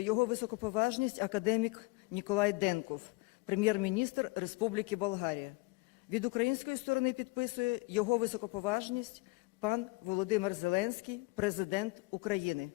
Його високоповажність академік Ніколай Денков, прем'єр-міністр Республіки Болгарія. Від української сторони підписує його високоповажність пан Володимир Зеленський, президент України.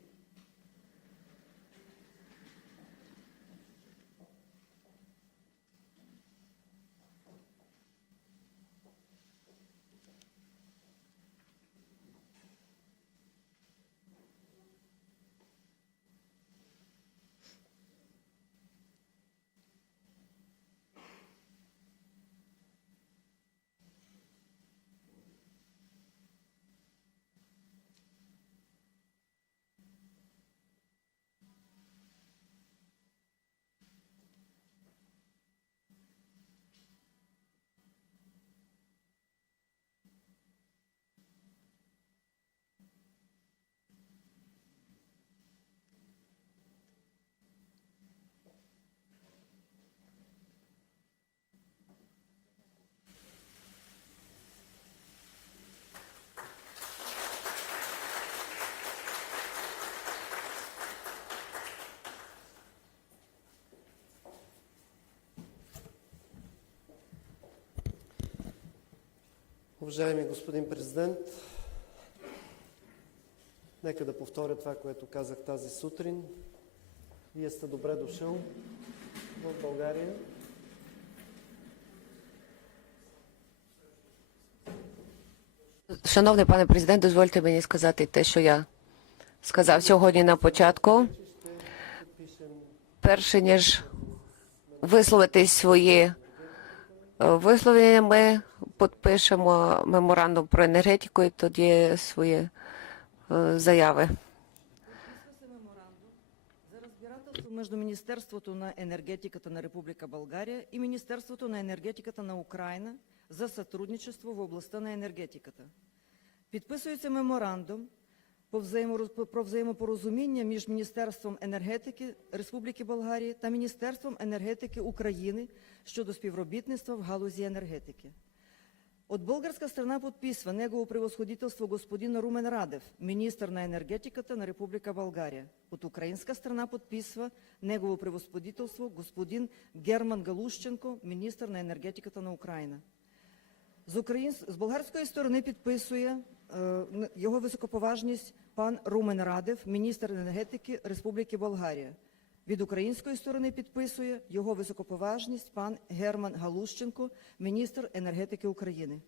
Уважаеми господин президент, нека да повторя това, което казах тази сутрин. Вие сте добре дошъл в България. Шановний пане президент, дозвольте мені сказати те, що я сказав сьогодні на початку. Перше ніж висловити свої висловлення, ми підпишемо меморандум про енергетику і тоді свої е, заяви. Между Министерството на енергетиката на Република България и Министерството на енергетиката на Украина за сътрудничество в областта на енергетиката. Підписується меморандум про взаємопорозуміння між Міністерством енергетики Республіки Болгарії та Міністерством енергетики України щодо співробітництва в галузі енергетики. От българска страна подписва Негово превосходителство господин Румен Радев, министър на енергетиката на Република България. От украинска страна подписва Негово превосходителство господин Герман Галущенко, министър на енергетиката на Україна. З, україн... з болгарської сторони підписує е, н- його високоповажність пан Румен Радев, міністр енергетики Республіки Болгарія. Від української сторони підписує його високоповажність пан Герман Галущенко, міністр енергетики України.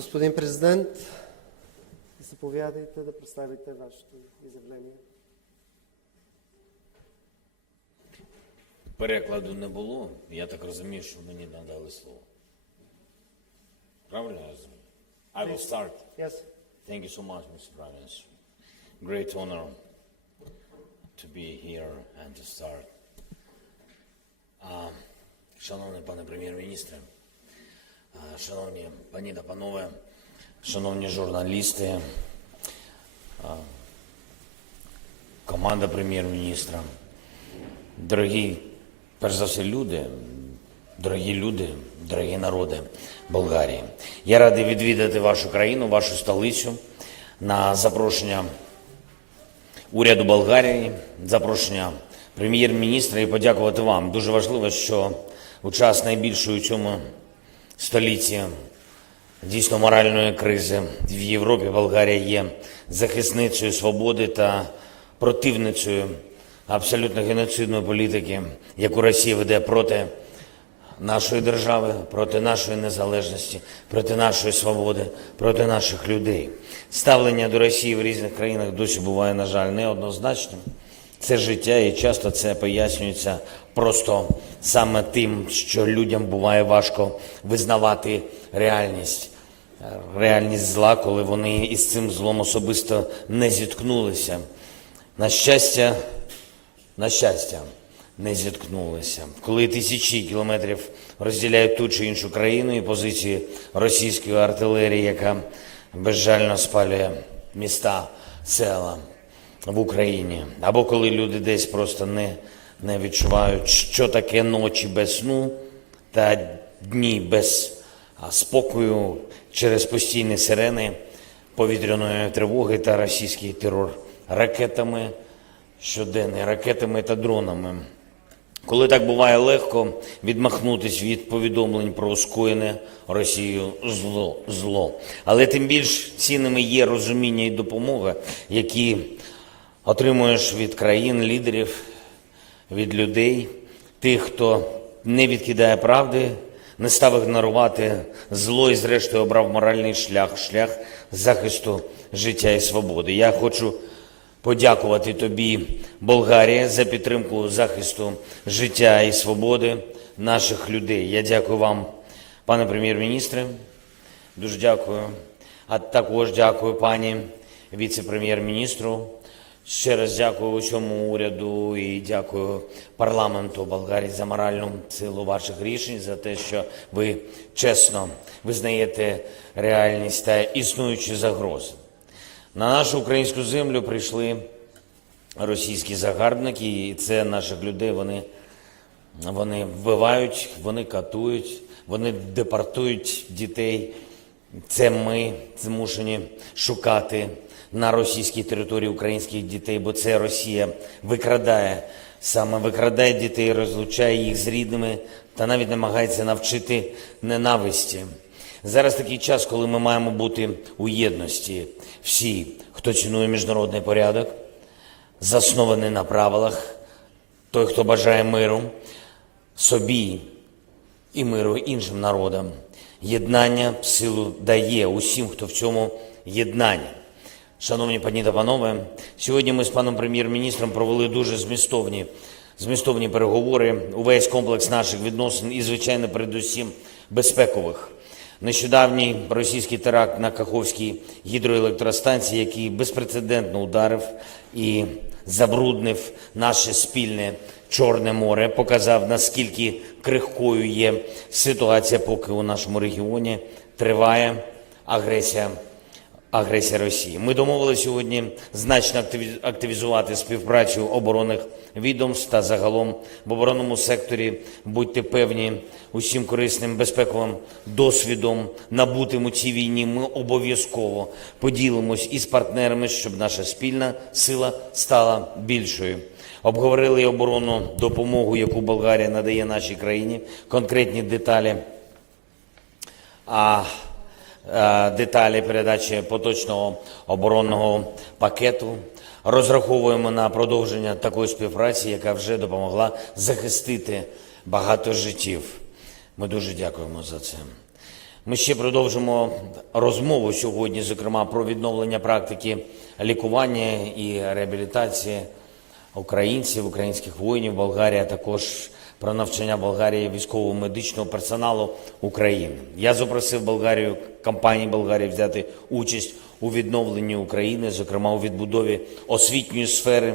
Господин президент, заповядайте да представите вашето изявление. Перекладу не було. Я так розумію, що мені надали слово. Правильно я розумію? I will start. Yes. Thank you so much, Mr. Prime Minister. Great honor to be here and to start. А, шановний пане прем'єр-міністре, шановні пані та панове, шановні журналісти, команда прем'єр-міністра, дорогі, перш за все, люди, дорогі люди, дорогі народи Болгарії. Я радий відвідати вашу країну, вашу столицю на запрошення уряду Болгарії, запрошення прем'єр-міністра і подякувати вам. Дуже важливо, що у час найбільшої у цьому столітті дійсно моральної кризи в Європі Болгарія є захисницею свободи та противницею абсолютно геноцидної політики, яку Росія веде проти нашої держави, проти нашої незалежності, проти нашої свободи, проти наших людей. Ставлення до Росії в різних країнах досі буває, на жаль, неоднозначним. Це життя, і часто це пояснюється просто саме тим, що людям буває важко визнавати реальність. Реальність зла, коли вони із цим злом особисто не зіткнулися. На щастя, на щастя, не зіткнулися. Коли тисячі кілометрів розділяють ту чи іншу країну і позиції російської артилерії, яка безжально спалює міста, села в Україні, або коли люди десь просто не, не відчувають, що таке ночі без сну та дні без спокою через постійні сирени повітряної тривоги та російський терор ракетами щоденний, ракетами та дронами. Коли так буває легко відмахнутися від повідомлень про скоєне Росією зло, зло. Але тим більш цінними є розуміння і допомога, які отримуєш від країн, лідерів, від людей, тих, хто не відкидає правди, не став ігнорувати зло і, зрештою, обрав моральний шлях, шлях захисту життя і свободи. Я хочу подякувати тобі, Болгарія, за підтримку захисту життя і свободи наших людей. Я дякую вам, пане прем'єр-міністре. Дуже дякую. А також дякую пані віце-прем'єр-міністру. Ще раз дякую усьому уряду і дякую парламенту Болгарії за моральну силу ваших рішень, за те, що ви чесно визнаєте реальність та існуючі загрози. На нашу українську землю прийшли російські загарбники, і це наших людей. Вони, вони вбивають, вони катують, вони депортують дітей. Це ми змушені шукати на російській території українських дітей, бо це Росія викрадає, саме викрадає дітей, розлучає їх з рідними та навіть намагається навчити ненависті. Зараз такий час, коли ми маємо бути у єдності. Всі, хто цінує міжнародний порядок, заснований на правилах, той, хто бажає миру собі і миру іншим народам. Єднання силу дає усім, хто в цьому єднанні. Шановні пані та панове, сьогодні ми з паном прем'єр-міністром провели дуже змістовні, змістовні переговори, увесь комплекс наших відносин і, звичайно, передусім безпекових. Нещодавній російський теракт на Каховській гідроелектростанції, який безпрецедентно ударив і забруднив наше спільне Чорне море, показав, наскільки крихкою є ситуація, поки у нашому регіоні триває агресія агресія Росії. Ми домовилися сьогодні значно активізувати співпрацю оборонних відомств та загалом в оборонному секторі. Будьте певні, усім корисним безпековим досвідом набутим у цій війні. Ми обов'язково поділимось із партнерами, щоб наша спільна сила стала більшою. Обговорили оборонну допомогу, яку Болгарія надає нашій країні, конкретні деталі. А деталі передачі поточного оборонного пакету. Розраховуємо на продовження такої співпраці, яка вже допомогла захистити багато життів. Ми дуже дякуємо за це. Ми ще продовжимо розмову сьогодні, зокрема про відновлення практики лікування і реабілітації українців, українських воїнів Болгарії, а також про навчання Болгарії військово-медичного персоналу України. Я запросив Болгарію, компанії Болгарії взяти участь у відновленні України, зокрема у відбудові освітньої сфери.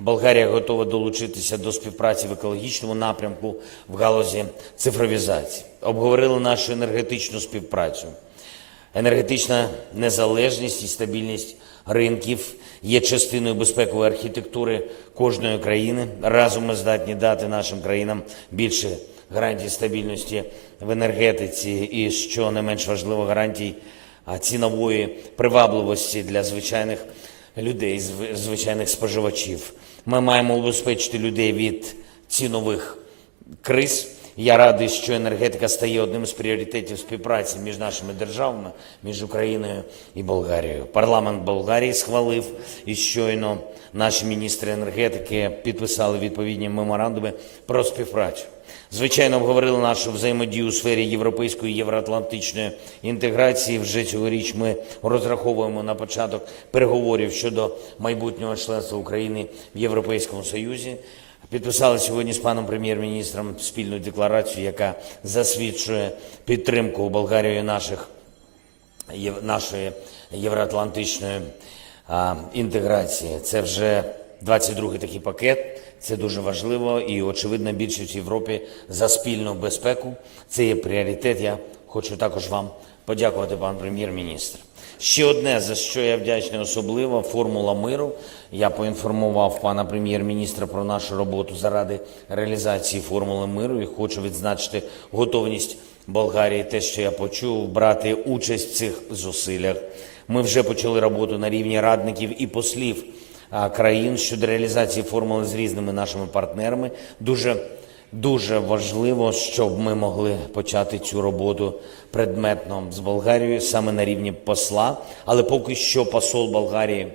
Болгарія готова долучитися до співпраці в екологічному напрямку в галузі цифровізації. Обговорили нашу енергетичну співпрацю. Енергетична незалежність і стабільність ринків є частиною безпекової архітектури кожної країни. Разом ми здатні дати нашим країнам більше гарантій стабільності в енергетиці і, що не менш важливо, гарантій цінової привабливості для звичайних людей, зв- звичайних споживачів. Ми маємо убезпечити людей від цінових криз. Я радий, що енергетика стає одним з пріоритетів співпраці між нашими державами, між Україною і Болгарією. Парламент Болгарії схвалив і щойно наші міністри енергетики підписали відповідні меморандуми про співпрацю. Звичайно, обговорили нашу взаємодію у сфері європейської євроатлантичної інтеграції. Вже цьогоріч ми розраховуємо на початок переговорів щодо майбутнього членства України в Європейському Союзі. Підписали сьогодні з паном прем'єр-міністром спільну декларацію, яка засвідчує підтримку Болгарією наших нашої євроатлантичної а, інтеграції. Це вже 22-й такий пакет. Це дуже важливо і очевидно більшість в Європі за спільну безпеку. Це є пріоритет. Я хочу також вам подякувати, пан прем'єр-міністр. Ще одне, за що я вдячний особливо, формула миру. Я поінформував пана прем'єр-міністра про нашу роботу заради реалізації формули миру і хочу відзначити готовність Болгарії, те, що я почув, брати участь в цих зусиллях. Ми вже почали роботу на рівні радників і послів країн щодо реалізації формули з різними нашими партнерами. Дуже Дуже важливо, щоб ми могли почати цю роботу предметно з Болгарією саме на рівні посла, але поки що посол Болгарії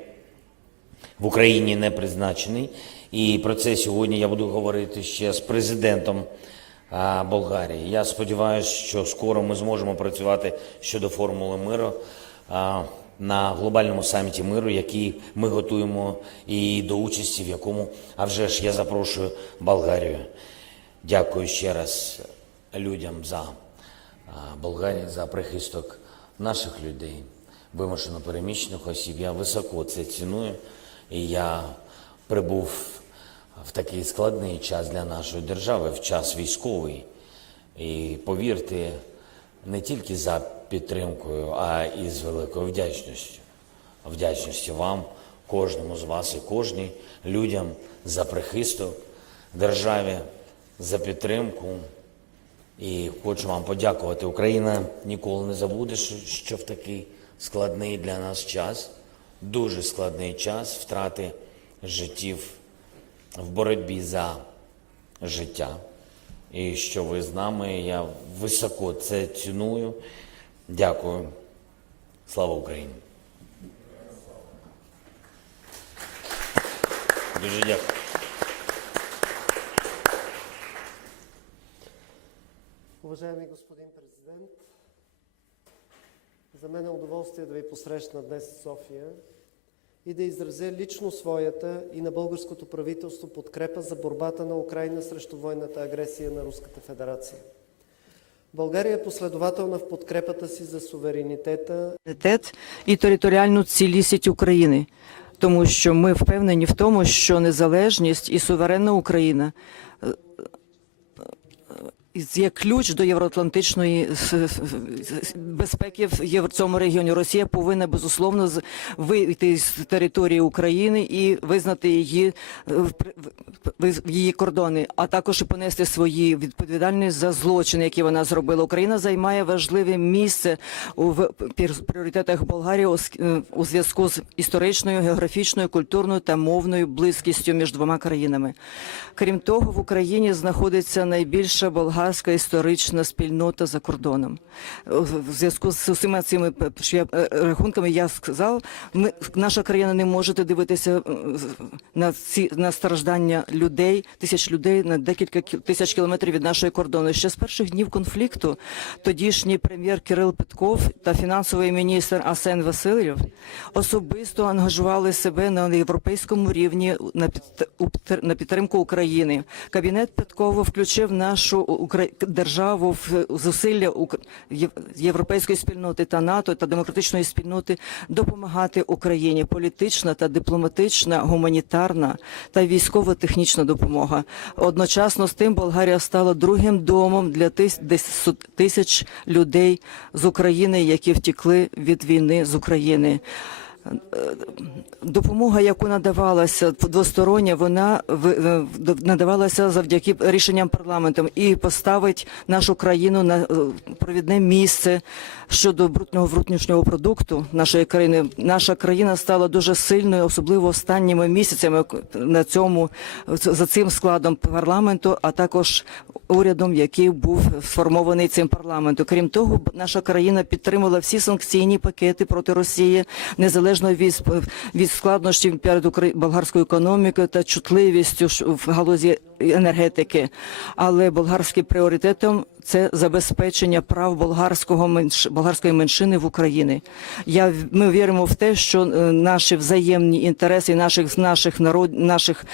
в Україні не призначений. І про це сьогодні я буду говорити ще з президентом Болгарії. Я сподіваюся, що скоро ми зможемо працювати щодо формули миру на глобальному саміті миру, який ми готуємо і до участі, в якому, а вже ж я запрошую Болгарію. Дякую ще раз людям за Болгарію, за прихисток наших людей, вимушено переміщених осіб. Я високо це ціную, і я прибув в такий складний час для нашої держави, в час військовий. І повірте, не тільки за підтримкою, а і з великою вдячністю. Вдячності вам, кожному з вас і кожній людям за прихисток державі, за підтримку. І хочу вам подякувати. Україна ніколи не забуде, що, в такий складний для нас час, дуже складний час втрати життів в боротьбі за життя. І що ви з нами, я високо це ціную. Дякую. Слава Україні. Дуже дякую. Уважаеми господин президент, за мен е удоволствие да ви посрещна днес в София и да изразя лично своята и на българското правителство подкрепа за борбата на Украина срещу военната агресия на Руската федерация. България е последователна в подкрепата си за суверенитета суверенітет і територіальну цілісність України, тому що ми впевнені в тому, що незалежність і суверенна Україна є ключ до євроатлантичної с- безпеки в цьому регіоні. Росія повинна безусловно вийти з території України і визнати її е, її кордони, а також і понести свої відповідальність за злочини, які вона зробила. Україна займає важливе місце в пріоритетах Болгарії е, у зв'язку з історичною, географічною, культурною та мовною близькістю між двома країнами. Крім того, в Україні знаходиться найбільша болгарська історична спільнота за кордоном. В зв'язку з усіма цими п- я, е, рахунками я сказав, ми наша країна не може дивитися е, на ці на страждання людей, тисяч людей на декілька кі- тисяч кілометрів від нашої кордону. Ще з перших днів конфлікту тодішній прем'єр Кирил Петков та фінансовий міністр Асен Васильєв особисто ангажували себе на європейському рівні на під- на підтримку України. Кабінет Петкова включив нашу Укра- державу в зусилля європейської спільноти та НАТО та демократичної спільноти допомагати Україні. Політична та дипломатична, гуманітарна та військово-технічна допомога. Одночасно з тим Болгарія стала другим домом для тисяч людей з України, які втекли від війни з України. Допомога, яку надавалася двостороння, вона е, надавалася завдяки рішенням парламенту і поставить нашу країну на е, провідне місце щодо брутного внутрішнього продукту нашої країни. Наша країна стала дуже сильною, особливо останніми місяцями на цьому за цим складом парламенту, а також урядом, який був сформований цим парламентом. Крім того, наша країна підтримала всі санкційні пакети проти Росії, незалежно від, від складнощів перед болгарською економікою та чутливістю в галузі енергетики. Але болгарським пріоритетом це забезпечення прав болгарського менш... болгарської меншини в Україні. Я ми віримо в те, що е, наші взаємні інтереси наших наших народ наших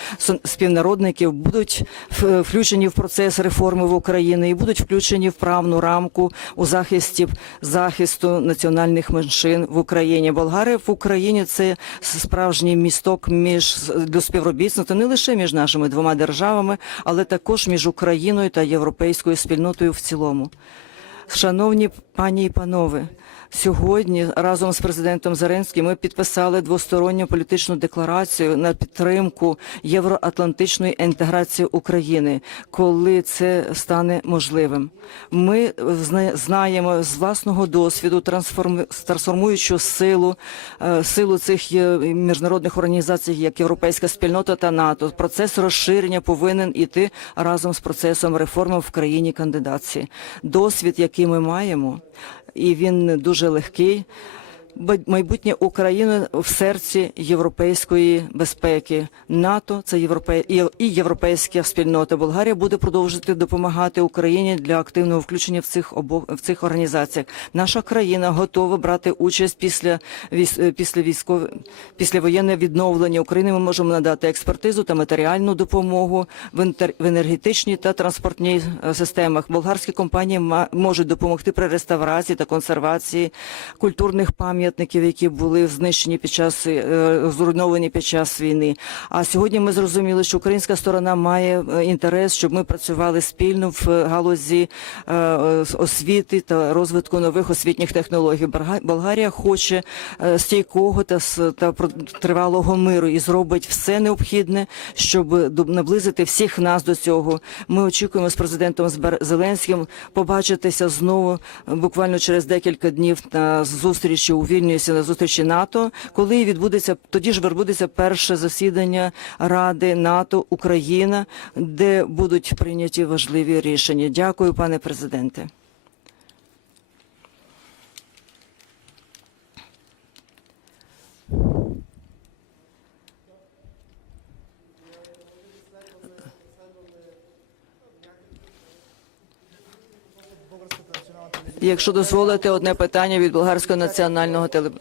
співнародників будуть в- включені в процес реформи в Україні і будуть включені в правну рамку у захисті захисту національних меншин в Україні. Болгари в Україні це справжній місток між до співробітництва не лише між нашими двома державами, але також між Україною та європейською спільнотою в цілому. Шановні пані і панове, сьогодні разом з президентом Зеленським ми підписали двосторонню політичну декларацію на підтримку євроатлантичної інтеграції України, коли це стане можливим. Ми знаємо з власного досвіду трансформ- трансформуючу силу, е, силу цих міжнародних організацій, як Європейська спільнота та НАТО. Процес розширення повинен іти разом з процесом реформи в країні кандидації. Досвід, який ми маємо, і він дуже легкий. Майбутнє України в серці європейської безпеки. НАТО це європе... і європейська спільнота. Болгарія буде продовжувати допомагати Україні для активного включення в цих обох в цих організаціях. Наша країна готова брати участь після військ... е, після військове після воєнне відновлення України. Ми можемо надати експертизу та матеріальну допомогу в, інтер... в енергетичній та транспортній е, системах. Болгарські компанії ма... можуть допомогти при реставрації та консервації культурних пам'ятників, які були знищені під час е, зруйновані під час війни. А сьогодні ми зрозуміли, що українська сторона має е, інтерес, щоб ми працювали спільно в галузі е, освіти та розвитку нових освітніх технологій. Болгарія хоче стійкого та та тривалого миру і зробить все необхідне, щоб наблизити всіх нас до цього. Ми очікуємо з президентом Зеленським побачитися знову буквально через декілька днів на зустрічі у Вільнюсі на зустрічі НАТО, коли відбудеться тоді ж відбудеться перше засідання Ради НАТО Україна, де будуть прийняті важливі рішення. Дякую, пане президенте. Якщо дозволите одне питання від болгарського національного телеб...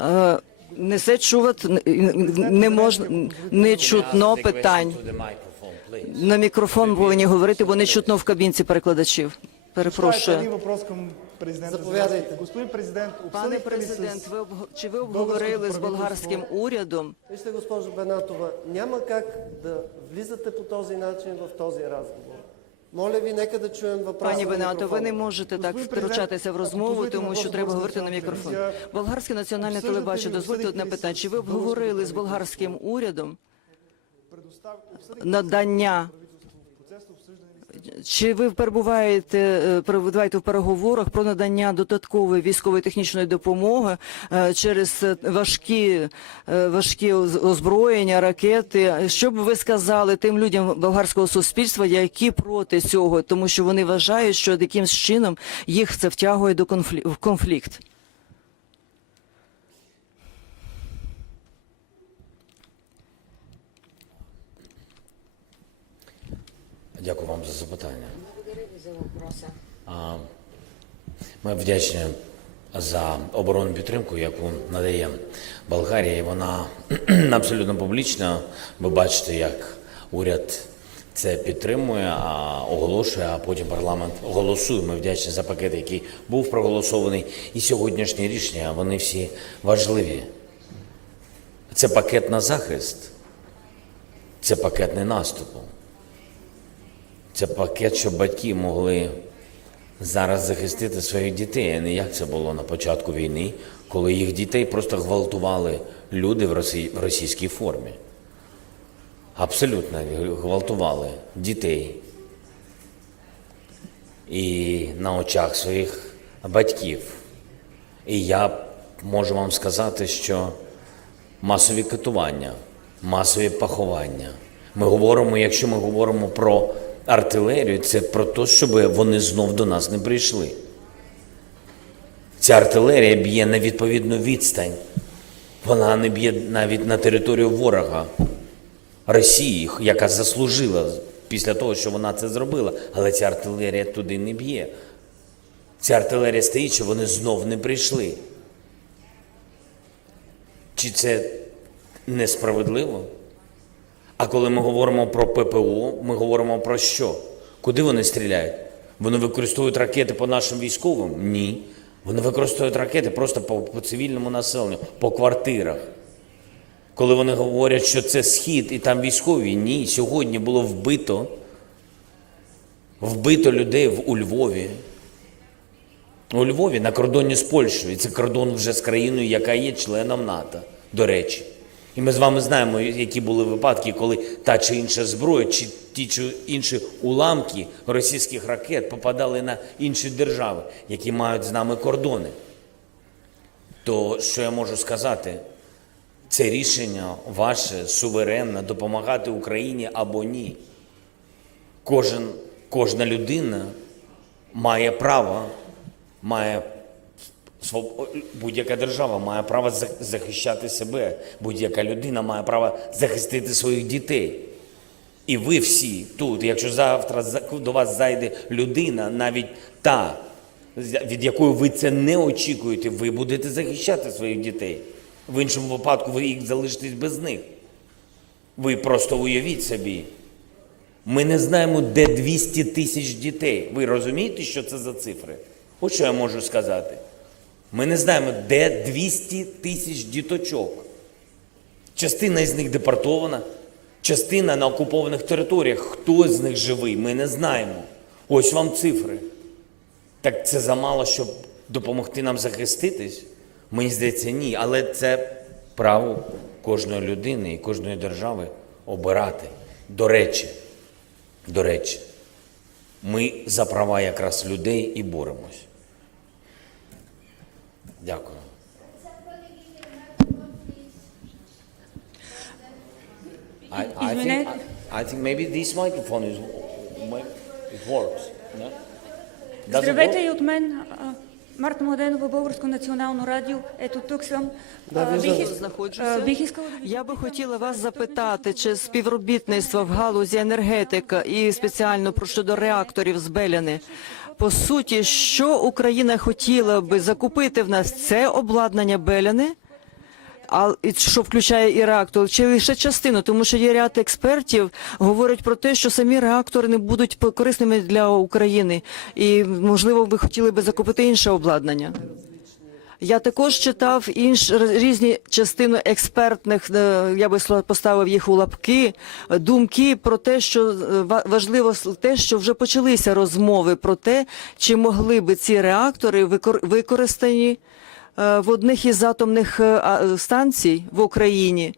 Е, Не се чуват, не- не можна, не чутно питань. На мікрофон повинні говорити, бо не чутно в кабінці перекладачів. Това е Перепрошую. един въпрос към президента. Заповядайте. Зеленски. Господин президент, Пане обсъдихте ли президент, с... ви обг- чи ви обговорили з болгарським урядом? Вижте, госпожо Бенатова, няма как да влизате по този начин в този разговор. Пані на Бенато, ви микрофона. не можете так Господин президент, втручатися в розмову, дозвольте тому на що вашу треба власну говорити на національну мікрофон. телевізію. Болгарське національне Обсъждате телебачення, ли- дозвольте одне обсъдите ли питання. с Чи ви българското обговорили з правителство? болгарським урядом Предостав... обсъдихте надання Чи ви перебуваєте е, перебуваєте в переговорах про надання додаткової військової технічної допомоги е, через важкі е, важкі оз- озброєння, ракети? Що б ви сказали тим людям болгарського суспільства, які проти цього, тому що вони вважають, що якимсь чином їх це втягує до конфлікт? Дякую вам за запитання. Ми вдячні за оборонну підтримку, яку надає Болгарія. І Вона абсолютно публічна. Ви бачите, як уряд це підтримує, а оголошує, а потім парламент голосує. Ми вдячні за пакет, який був проголосований. І сьогоднішні рішення вони всі важливі. Це пакет на захист, це пакет не наступу. Це пакет, щоб батьки могли зараз захистити своїх дітей, а не як це було на початку війни, коли їх дітей просто гвалтували люди в, росі... в російській формі. Абсолютно гвалтували дітей. І на очах своїх батьків. І я можу вам сказати, що масові катування, масові поховання. Ми говоримо, якщо ми говоримо про артилерію, це про те, щоб вони знов до нас не прийшли. Ця артилерія б'є на відповідну відстань. Вона не б'є навіть на територію ворога Росії, яка заслужила після того, що вона це зробила. Але ця артилерія туди не б'є. Ця артилерія стоїть, що вони знов не прийшли. Чи це несправедливо? А коли ми говоримо про ППО, ми говоримо про що? Куди вони стріляють? Вони використовують ракети по нашим військовим? Ні. Вони використовують ракети просто по, по цивільному населенню, по квартирах. Коли вони говорять, що це схід і там військові, ні. Сьогодні було вбито, вбито людей в, у Львові. У Львові на кордоні з Польщею. І це кордон вже з країною, яка є членом НАТО, до речі. І ми з вами знаємо, які були випадки, коли та чи інша зброя, чи ті чи інші уламки російських ракет попадали на інші держави, які мають з нами кордони. То що я можу сказати? Це рішення ваше суверенне допомагати Україні або ні. Кожен, кожна людина має право, має своб- будь-яка держава має право захищати себе, будь-яка людина має право захистити своїх дітей. І ви всі тут, якщо завтра до вас зайде людина, навіть та, від якої ви це не очікуєте, ви будете захищати своїх дітей. В іншому випадку ви їх залишитесь без них. Ви просто уявіть собі. Ми не знаємо, де 200 тисяч дітей. Ви розумієте, що це за цифри? От що я можу сказати. Ми не знаємо, де 200 тисяч діточок. Частина із них депортована, частина на окупованих територіях. Хто з них живий, ми не знаємо. Ось вам цифри. Так це замало, щоб допомогти нам захиститись? Мені здається, ні. Але це право кожної людини і кожної держави обирати. До речі, до речі, ми за права якраз людей і боремось. Дякую. I, I, think, I think maybe this microphone is it works. No? Здравейте и от мен. Марта Младенова, Българско национално радио. Ето тук съм. Да, А, бих, а, бих искала да Я би хотіла вас запитати, чи співробітництво в галузі енергетика і спеціально про щодо реакторів з Беляни. По суті, що Україна хотіла би закупити в нас це обладнання Беляни, а що включає і реактор, чи лише частину, тому що є ряд експертів говорять про те, що самі реактори не будуть корисними для України, і можливо, ви хотіли би закупити інше обладнання. Я також читав інш різні частини експертних, е, я би поставив їх у лапки, е, думки про те, що е, важливо те, що вже почалися розмови про те, чи могли би ці реактори викор- використані в одних із атомних станцій в Україні.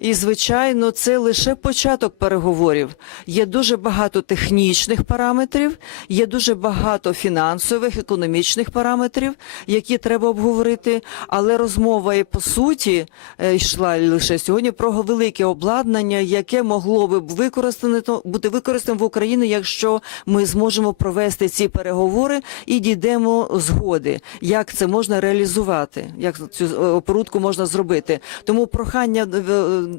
І, звичайно, це лише початок переговорів. Є дуже багато технічних параметрів, є дуже багато фінансових, економічних параметрів, які треба обговорити. Але розмова і по суті е, йшла лише сьогодні про велике обладнання, яке могло би використане бути використане в Україні, якщо ми зможемо провести ці переговори і дійдемо згоди, як це можна реалізувати, як цю е, опорудку можна зробити. Тому прохання е,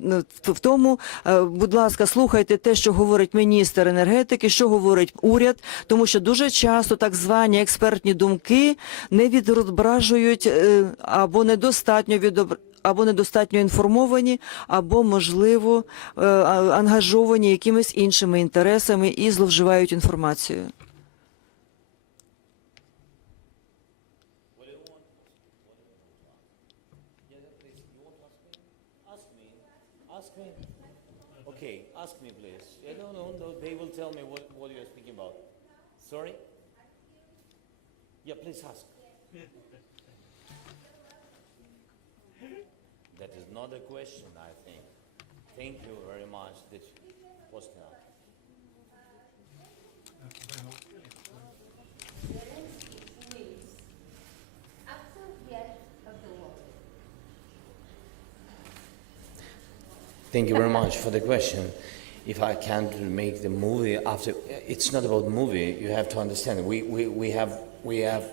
в тому, е, будь ласка, слухайте те, що говорить міністр енергетики, що говорить уряд, тому що дуже часто так звані експертні думки не відображують е, або недостатньо відобр... Або недостатньо інформовані, або можливо е, ангажовані якимись іншими інтересами і зловживають інформацією. Thank you very much. That was. Thank you very much for the question. If I can't make the movie after, it's not about movie. You have to understand. We, we, we have we have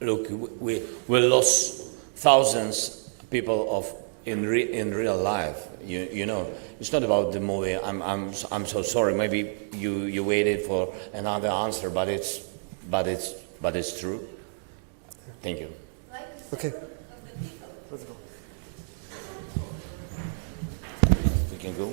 look we we lost thousands of people of in re, in real life. You you know it's not about the movie. I'm I'm I'm so sorry. Maybe you you waited for another answer, but it's but it's but it's true. Thank you. Okay. Let's go. We can go.